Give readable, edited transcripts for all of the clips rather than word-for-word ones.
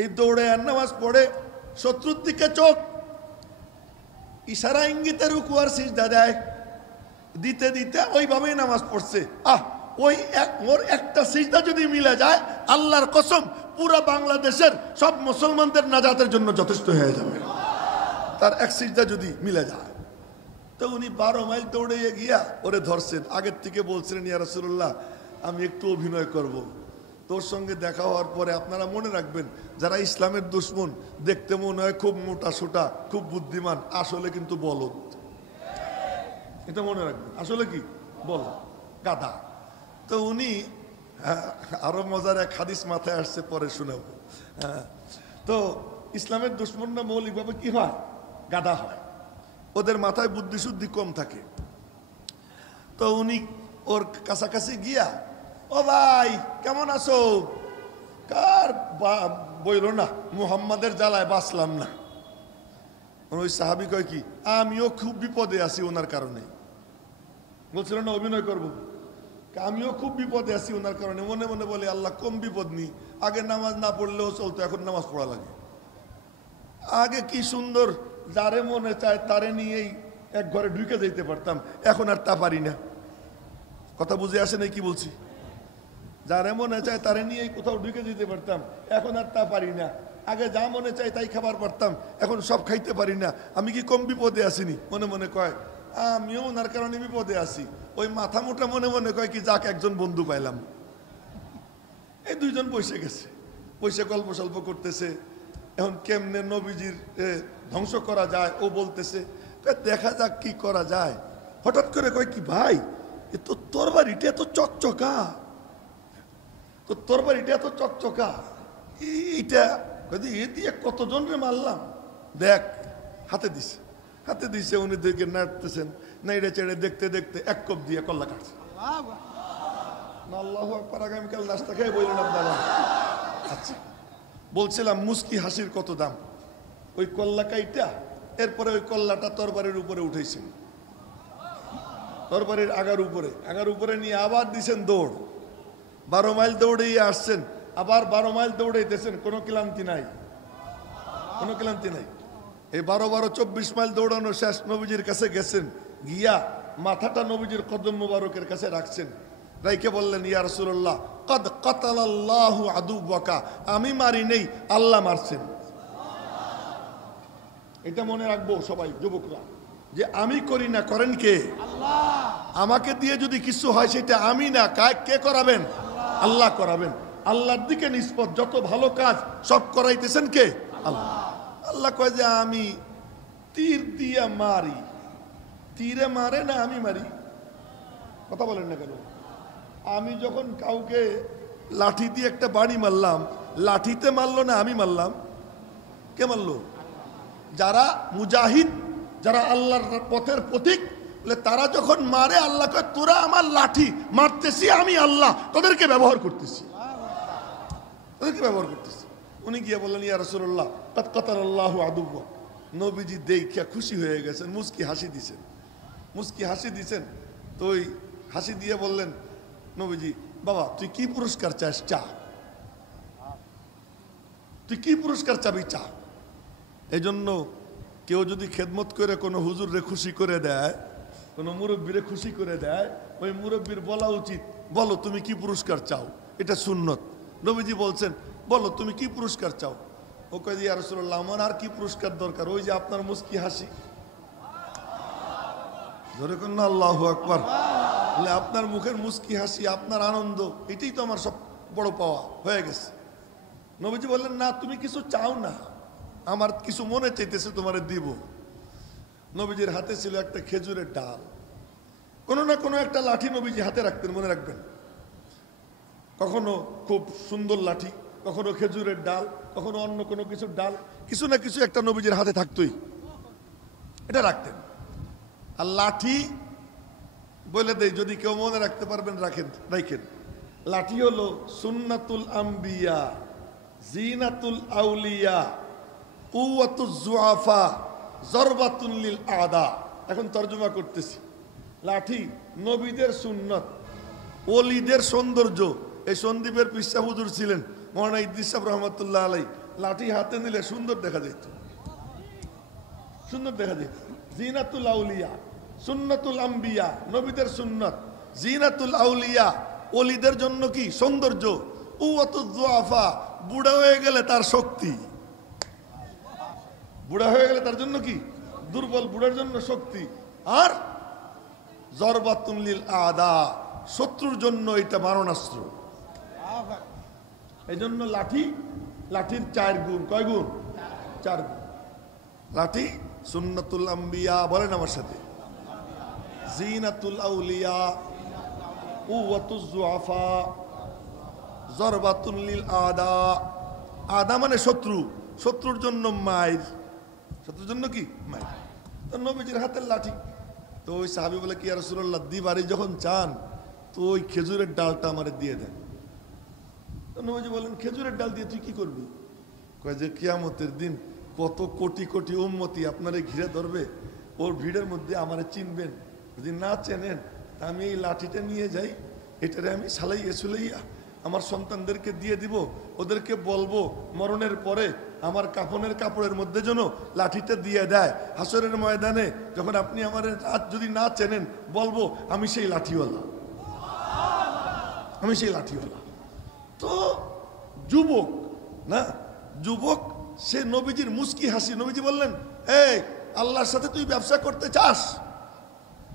এই দৌড়ে আর নামাজ পড়ে, শত্রুর দিকে চোখ, ইশারা ইঙ্গিতে রুকু আর সিজদা দেয়, দিতে দিতে ওইভাবেই নামাজ পড়ছে। ওই ওর একটা সিজদা যদি মিলে যায়, আল্লাহর কসম পুরো বাংলাদেশের সব মুসলমানদের নাজাতের জন্য যথেষ্ট হয়ে যাবে, তার এক সিজদা যদি মিলে যায়। তো উনি 12 মাইল দৌড়ে গিয়া ওরে ধরছেন। আগের থেকে বলছিলেন, ইয়া রাসূলুল্লাহ আমি একটু অভিনয় করব। তোর সঙ্গে দেখা হওয়ার পরে আপনারা মনে রাখবেন, যারা ইসলামের দুশমন দেখতে মনে হয় খুব মোটা সোটা, খুব বুদ্ধিমান, আসলে কিন্তু বলদ। এটা মনে রাখবেন, আসলে কি বলদ, গাধা। তো উনি আরো মজার এক হাদিস মাথায় আসছে, পরে শুনাবো। তো ইসলামের দুশমনরা মৌলিকভাবে কি হয়, গাধা হয়, ওদের মাথায় বুদ্ধি শুদ্ধি কম থাকে। তো উনি ওর কাছাকাছি গিয়া, ও ভাই কেমন আছো, কার বইল না, মুহাম্মাদের জ্বালায় বাঁচলাম না। ওই সাহাবি কয় কি, আমিও খুব বিপদে আছি ওনার কারণে। বলছিল না অভিনয় করবো, আমিও খুব বিপদে আছি ওনার কারণে। মনে মনে বলে, আল্লাহ কম বিপদ নি, আগে নামাজ না পড়লেও চলতো, এখন নামাজ পড়া লাগে। আগে কি সুন্দর, যারে মনে চায় তারে নিয়েই এক ঘরে ঢুকে যেতে পারতাম, এখন আর তা পারি না। কথা বুঝে আসে নাই কি বলছি? যারে মনে চায় তারে নিয়েই কোথাও ঢুকে যেতে পারতাম, এখন আর তা পারি না। আগে যা মনে চায় তাই খাবার পারতাম, এখন সব খাইতে পারি না। আমি কি কম বিপদে আসিনি? মনে মনে কয়, আমিও ওনার কারণে বিপদে আছি। ওই মাথা মোটা মনে মনে কয় কি, যাক একজন বন্ধু পাইলাম। এই দুইজন বসে গেছে, বসে গল্প সল্প করতেছে। এখন কেমনে নবীজির ধ্বংস করা যায় ও বলতেছে, দেখা যাক কি করা যায়। হঠাৎ করে কয় কি, ভাই এ তো তরবারিটা এত চকচকা, তো তরবারিটা এত চকচকা, এইটা এ দিয়ে কতজন রে মারলাম, দেখ। হাতে দিছে, হাতে দিছে, উনি দিকে নাড়তেছেন, নাইড়ে চেড়ে দেখতে দেখতে এক কোপ দিয়ে কল্লা কাটছে। আল্লাহু আকবার। আগামীকাল নাস্তা খেয়ে বললেন আপনারা। আচ্ছা, বলছিলাম মুস্কি হাসির কত দাম। ওই কল্লা কাইটা এরপরে ওই কল্লাটা তরবারির উপরে উঠেছেন, তরবারির আগার উপরে নিয়ে আবার দিছেন দৌড়। 12 মাইল দৌড়েই আসছেন, আবার 12 মাইল দৌড়াইতেছেন, কোনো ক্লান্তি নাই, কোনো ক্লান্তি নাই। এই 12 24 মাইল দৌড়ানো শেষ, নবীজির কাছে গেছেন, গিয়া মাথাটা নবীজির কদম মুবারকের কাছে রাখছেন, রাইকে বললেন, ইয়া রাসূলুল্লাহ কদ কাতালাল্লাহু আদুওয়াকা, আমি মারি নেই, আল্লাহ মারছেন। এটা মনে রাখবো সবাই যুবকরা, যে আমি করি না, করেন কে? আল্লাহ। আমাকে দিয়ে যদি কিছু হয় সেটা আমি না, কে করাবেন? আল্লাহ করাবেন। আল্লাহর দিকে নিষ্পত যত ভালো কাজ সব করাইতেছেন কে? আল্লাহ। আল্লাহ কয় যে আমি তীর দিয়া মারি, তীরে মারে না, আমি মারি। কথা বলেন না কেন? আমি যখন কাউকে লাঠি দিয়ে একটা বাড়ি মারলাম, লাঠিতে মারলো না, আমি মারলাম। কে মারলো? যারা মুজাহিদ, যারা আল্লাহর পথের প্রতীক, তারা যখন মারে, আল্লাহ কয় তোরা আমার লাঠি মারতেছি, আমি আল্লাহ তোদেরকে ব্যবহার করতেছি, তোদেরকে ব্যবহার করতেছি। উনি গিয়ে বললেন, ইয়া রাসূলুল্লাহ কদ কাতালাল্লাহু আদুওয়া। নবীজি দেখিয়া খুশি হয়ে গেছেন, মুস্কি হাসি দিছেন, মুস্কি হাসি দিছেন। তো ওই হাসি দিয়ে বললেন নবীজি, বাবা তুই কি পুরস্কার চাস, চা, তুই কি পুরস্কার চাবি, চা। এই জন্য কেউ যদি খেদমত করে কোনো হুজুররে খুশি করে দেয়, কোনো মুরব্বীরে খুশি করে দেয়, ওই মুরব্বীর বলা উচিত, বলো তুমি কি পুরস্কার চাও, এটা সুন্নত। নবীজি বলছেন, বলো তুমি কি পুরস্কার চাও। ও কয়, ইয়া রাসূলুল্লাহ আমার আর কি পুরস্কার দরকার, ওই যে আপনার মুস্কি হাসি। ধরে কোন না আল্লাহু আকবার। আপনার মুখের মুস্কি হাসি, আপনার আনন্দ, এটাই তো আমার সব বড় পাওয়া হয়ে গেছে। নবীজি বললেন, না তুমি কিছু চাও না, আমার কিছু মনে চাইতেছে তোমারে দিব। নবীজির হাতে ছিল একটা খেজুরের ডাল, কোনো না কোনো একটা লাঠি নবীজি হাতে রাখতেন, মনে রাখবেন। কখনো খুব সুন্দর লাঠি, কখনো খেজুরের ডাল, কখনো অন্য কোনো কিছুর ডাল, কিছু না কিছু একটা নবীজির হাতে থাকতোই, এটা রাখতেন। আর লাঠি বলে দেই, যদি কেউ মনে রাখতে পারবেন রাখেন, লাঠি হলো সুন্নাতুল আম্বিয়া, জিনাতুল আউলিয়া, কুওয়াতুজ যুআফা, জরবাতুন লিল আদা। এখন তরজমা করতেছি। লাঠি নবীদের সুন্নত, ওলিদের সৌন্দর্য। এই সন্দীপের পিসা হুজুর ছিলেন মৌলানা ইদ্রিস সাহেব রহমতুল্লাহ আলাই, লাঠি হাতে নিলে সুন্দর দেখা যেত, সুন্দর দেখা যেত। জিনাতুল আউলিয়া সুন্নাতুল আম্বিয়া, নবীদের সুন্নাত। জিনাতুল আউলিয়া ওলিদের জন্য কি সৌন্দর্য, কুওয়াতুয যুআফা বুড়া হয়ে গেলে তার শক্তি, বুড়া হয়ে গেলে তার জন্য কি দুর্বল, বুড়ার জন্য শক্তি। আর জরবাতুন লিল আদা, শত্রুর জন্য এটা মারণাস্ত্র। এই জন্য লাঠি, লাঠির 4 গুণ। কয় গুণ? 4 গুণ। লাঠি সুন্নাতুল আম্বিয়া, বলেন আমার সাথে, জিনাতুল আউলিয়া, কুওয়াতুয যুআফা, জরবাতুন লিল আদা। আদা মানে শত্রু, শত্রুর জন্য মাইর, শত্রুর জন্য কি মাইর। তো নবীজির হাতের লাঠি। তো ওই সাহাবী বলে কি ইয়া রাসূলুল্লাহ, দিবারি যখন চান তো ওই খেজুরের ডালটা আমারে দিয়ে দেন। তো নবীজি বলেন খেজুরের ডাল দিয়ে তুই কি করবি? কয় যে কিয়ামতের দিন কত কোটি কোটি উম্মতি আপনারে ঘিরে ধরবে, ওর ভিড়ের মধ্যে আমারে চিনবেন, যদি না চেনেন তা আমি এই লাঠিটা নিয়ে যাই, এটারে আমি সালাইয়া সুলাইয়া আমার সন্তানদেরকে দিয়ে দিব, ওদেরকে বলবো মরণের পরে আমার কাফনের কাপড়ের মধ্যে যেন লাঠিটা দিয়ে দেয়। হাসরের ময়দানে যখন আপনি আমার যদি না চেনেন বলবো আমি সেই লাঠিওয়ালা, আমি সেই লাঠিওয়ালা। তো যুবক না, যুবক সে নবীজির মুস্কি হাসি। নবীজি বললেন, এই আল্লাহর সাথে তুই ব্যবসা করতে চাস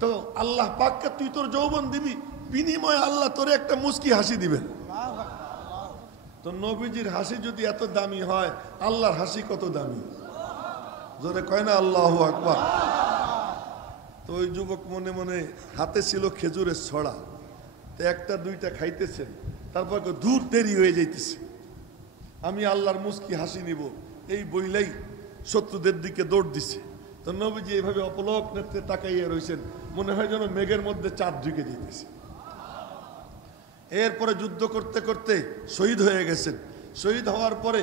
তো আল্লাহ পাককে তুই তোর যৌবন দিবি, বিনিময়ে আল্লাহ তোরে একটা মুস্কি হাসি দিবেন। তো নবীজির হাসি যদি এত দামি হয়, আল্লাহর হাসি কত দামি, জোরে কয় না আল্লাহু আকবার। তো ওই যুবক মনে মনে, হাতে ছিল খেজুরের ছড়া, তো একটা দুইটা খাইতেছেন, তারপর দূর দেরি হয়ে যাইতেছে, আমি আল্লাহর মুস্কি হাসি নিব, এই বইলাই শত্রুদের দিকে দৌড় দিছে। তো নবীজি এইভাবে অপলক নেত্রে তাকাইয়া রয়েছেন, মনে হয় যেন মেঘের মধ্যে চাঁদ ঢুকে যেতেছে। এরপরে যুদ্ধ করতে করতে শহীদ হয়ে গেছেন। শহীদ হওয়ার পরে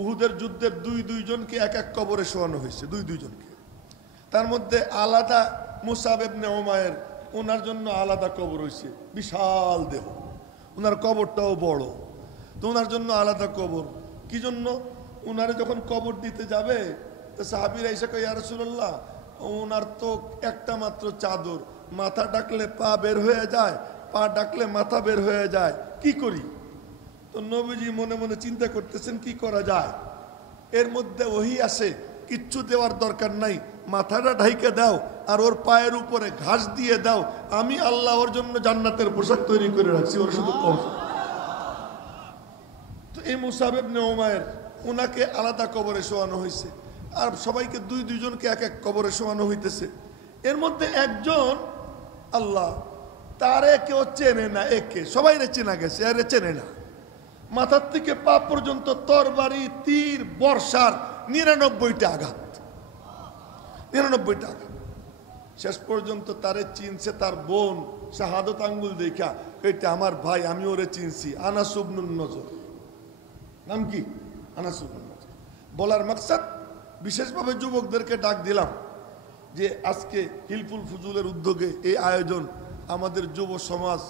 উহুদের যুদ্ধের দুইজনকে এক এক কবরে শোয়ানো হয়েছে, দুইজনকে। তার মধ্যে আলাদা মুসাব ইবনে উমায়ের, ওনার জন্য আলাদা কবর হয়েছে, বিশাল দেহ, ওনার কবরটাও বড়, তো ওনার জন্য আলাদা কবর। কি জন্য? ওনারে যখন কবর দিতে যাবে তো সাহাবীরা এসে কয়, ইয়া রাসূলুল্লাহ, ওনার তো একটা মাত্র চাদর, মাথা ডাকলে পা বের হয়ে যায়, পা ডাকলে মাথা বের হয়ে যায়, কি করি? তো নবীজি মনে মনে চিন্তা করতেছেন কি করা যায়। এর মধ্যে ওহী আসে, কিচ্ছু দেওয়ার দরকার নাই, মাথাটা ঢাইকে দাও আর ওর পায়ের উপরে ঘাস দিয়ে দাও, আমি আল্লাহ ওর জন্য জান্নাতের পোশাক তৈরি করে রাখছি, ওর শুধু কম। তো এই মুসাব ইবনে উমায়ের, ওনাকে আলাদা কবরে শোয়ানো হয়েছে, আর সবাইকে দুইজনকে এক এক কবরে শোয়ানো হইতেছে। এর মধ্যে একজন, আল্লাহ তারে কেউ চেনে না, একে সবাই চেনা গেছে, আরে চেনে না। মাথার থেকে পা পর্যন্ত তরবারি, তীর, বর্ষার 99টা আঘাত, 99টা আঘাত। শেষ পর্যন্ত তারে চিনছে তার বোন, শাহাদত আঙ্গুল দেখা, এটা আমার ভাই, আমি ওরে চিনছি, আনাস ইবনুন নজর। নাম কি? আনাস ইবনুন নজর। বলার মাকসাদ, বিশেষভাবে যুবকদেরকে ডাক দিলাম যে আজকে হিলফুল ফুজুলের উদ্যোগে এই আয়োজন, আমাদের যুব সমাজ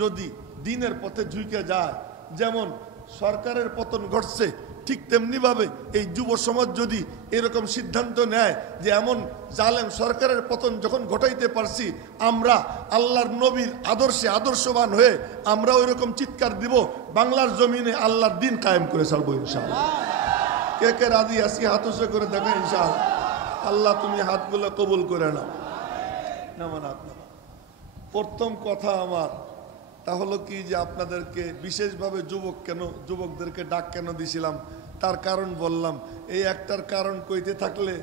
যদি দিনের পথে ঝুঁকে যায়, যেমন সরকারের পতন ঘটছে ঠিক তেমনিভাবে এই যুব সমাজ যদি এরকম সিদ্ধান্ত নেয় যে এমন জালেম সরকারের পতন যখন ঘটাইতে পারছি, আমরা আল্লাহর নবীর আদর্শে আদর্শবান হয়ে আমরা ওই রকম চিৎকার দিব, বাংলার জমিনে আল্লাহর দিন কায়েম করে ছাড়বো ইনশাআল্লাহ। কে কে রাজি আছি? হাত উঁচু করে দেখো ইনশাআল্লাহ। আল্লাহ তুমি হাতগুলো কবুল করে নাও। নামান হাত নাও। প্রথম কথা আমার তা হলো কি, যে আপনাদেরকে বিশেষভাবে যুবকদেরকে ডাক কেন দিছিলাম তার কারণ বললাম। এই একটার কারণ কইতে থাকলে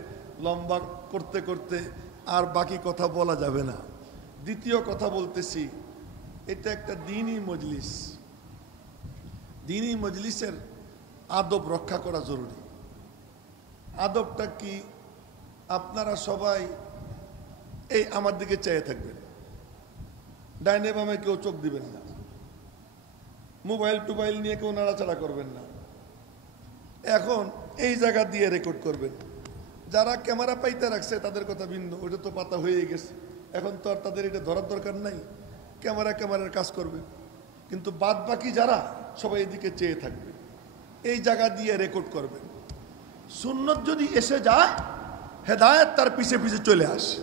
লম্বা করতে করতে আর বাকি কথা বলা যাবে না। দ্বিতীয় কথা বলতেছি, এটা একটা দ্বীনি মজলিস, দ্বীনি মজলিসের আদব রক্ষা করা জরুরি। আদবটা কি? আপনারা সবাই এই আমার দিকে চেয়ে থাকবেন, ডাইনে বামে কেউ চোখ দিবেন না, মোবাইল টোবাইল নিয়ে কেউ নাড়াচাড়া করবেন না। এখন এই জায়গা দিয়ে রেকর্ড করবেন। যারা ক্যামেরা পাইতে রাখছে তাদের কথা ভিন্ন, ওটা তো পাতা হয়ে গেছে, এখন তো আর তাদের এটা ধরার দরকার নাই, ক্যামেরার কাজ করবে। কিন্তু বাদ বাকি যারা সবাই এদিকে চেয়ে থাকবে। এই জায়গা দিয়ে রেকর্ড করবেন। সুন্নত যদি এসে যায়, হেদায়েত তার পিছে পিছে চলে আসে।